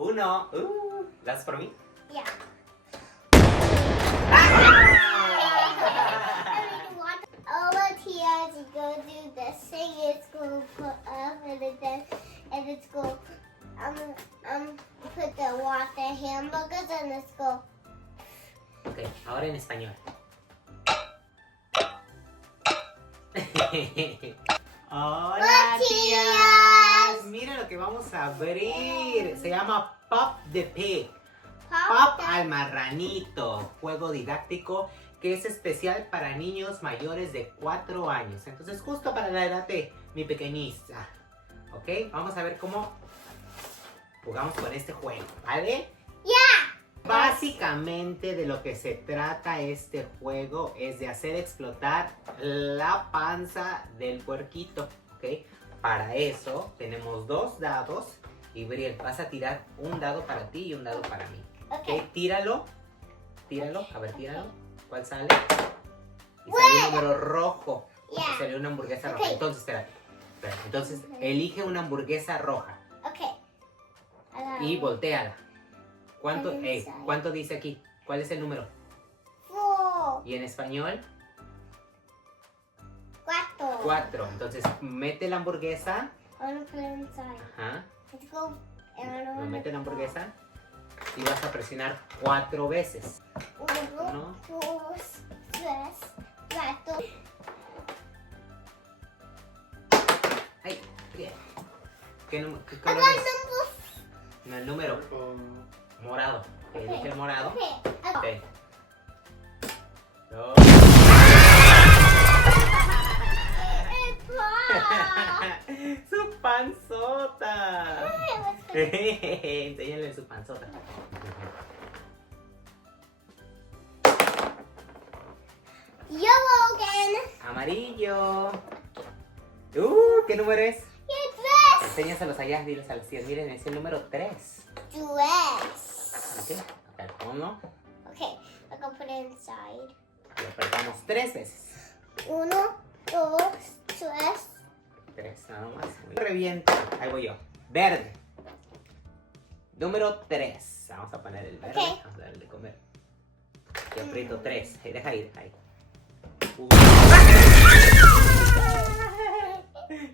1. ¿Das por mí? Yeah. Over here to go do the thing. It's going to put up and it's going put the water hamburgers and let's go. Ok, ahora en español. Hola tías. Mira lo que vamos a abrir. Se llama Pop the Pig. Pop al marranito. Juego didáctico que es especial para niños mayores de 4 años. Entonces justo para la edad de mi pequeñiza. Ok, vamos a ver cómo jugamos con este juego, ¿vale? Yeah. Básicamente de lo que se trata este juego es de hacer explotar la panza del puerquito, ¿ok? Para eso tenemos 2 dados y Briel, vas a tirar un dado para ti y un dado para mí. Okay. ¿Ok? Tíralo, a ver, tíralo. ¿Cuál sale? Y sale un número rojo. Yeah. Y sale una hamburguesa roja. Ok. Entonces, espérate. Entonces, elige una hamburguesa roja Okay. y volteala. ¿Cuánto, Inside. ¿Cuánto dice aquí? ¿Cuál es el número? 4. Y en español, 4. 4. Entonces, mete la hamburguesa. I want to put it inside. Ajá. Let's go. And I Lo want mete la hamburguesa. Y vas a presionar 4 veces. 1, ¿No? 2, 3, 4. Ay, bien. ¿Qué I color got es? number. No, el número. Morado. Elige el morado. Okay. Ok. 2. ¡Su panzota! Enséñale su panzota. Yellow again. Amarillo. ¿Qué número es? Your dress. Enséñaselos allá, diles a las tías. Miren, es el número 3. Dress. ¿Ok? A ver, 1. Okay, I'm gonna put it inside. Lo apretamos 3 veces. 1, 2, 3. 3, nada más. Revienta. Ahí voy yo. Verde. Número 3. Vamos a poner el verde. Ok. Vamos a darle de comer. Y aprieto 3. Deja ir, ahí.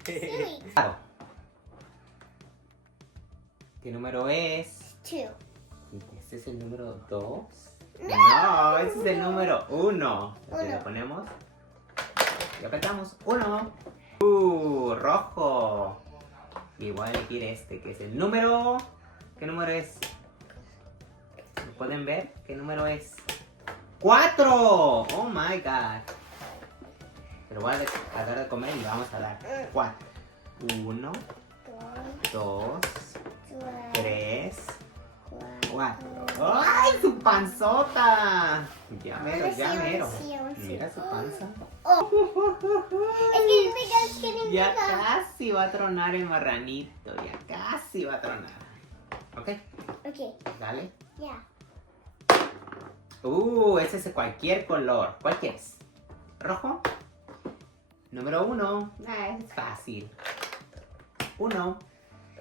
Silly. Claro. ¿Qué número es? 2. ¿Este es el número 2? No, ese es el número 1. Uno. Lo ponemos. Y apretamos. 1. Rojo. Y voy a elegir este, que es el número... ¿Qué número es? ¿Lo pueden ver? ¿Qué número es? 4. Oh my god. Se lo voy a dar de comer y le vamos a dar 4. 1, 2, 3, 4. ¡Ay, su panzota! Ya mero, ya mero. Mira su panza. Oh. It's getting Ya bigger. casi va a tronar el marranito. Ya casi va a tronar. ¿Ok? Okay, Dale. yeah. Ese es de cualquier color. ¿Cuál quieres? ¿Rojo? Número 1. Es fácil. 1.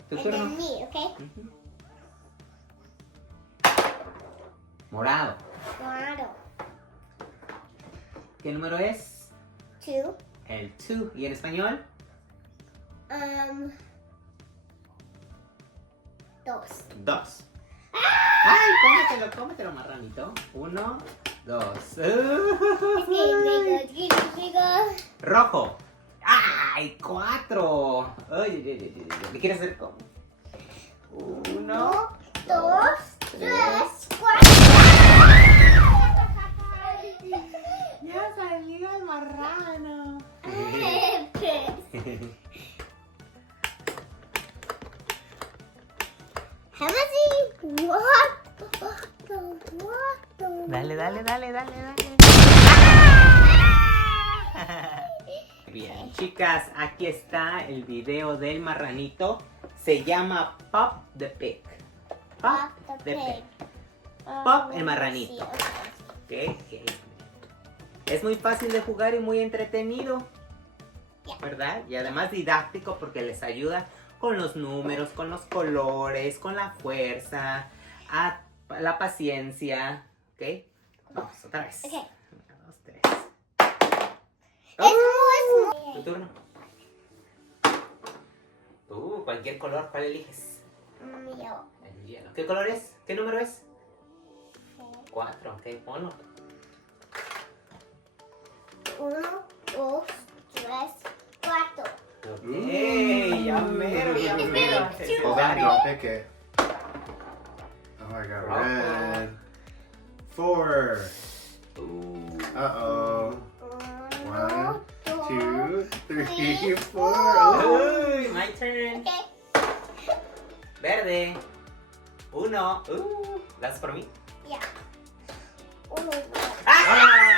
Tu And turno. then me, okay? Ujú. Morado. Claro. ¿Qué número es? 2. El 2. ¿Y en español? 2. 2. ¡Ay, cómetelo, marranito! 1, 2. It's getting bigger, it's getting bigger. Rojo. ¡Ay, 4! ¿Le quieres hacer cómo? 1, 2, 3, 4. Ya salió el marrano. Dale. Bien, chicas, aquí está el video del marranito. Se llama Pop the Pig. Pop the Pig. Pop el marranito. Ok. Es muy fácil de jugar y muy entretenido, ¿verdad? Y además didáctico porque les ayuda con los números, con los colores, con la fuerza, la paciencia. ¿Ok? Vamos, otra vez. Ok. 1, 2, 3. Es Tu turno. Cualquier color, ¿cuál eliges? mío. El hielo. ¿Qué color es? ¿Qué número es? 4, ok, ponlo. 1, 2, 3, 4. Ok, ya mero, ya mero. Hold on, don't pick it. Oh, I got Rojo. red. 4. Uh, Uh-oh. 1, 2, 3, 4. Uy, my turn. Okay. Verde. 1. ¿Das por mí? Yeah. 1, 2. ¡Ah!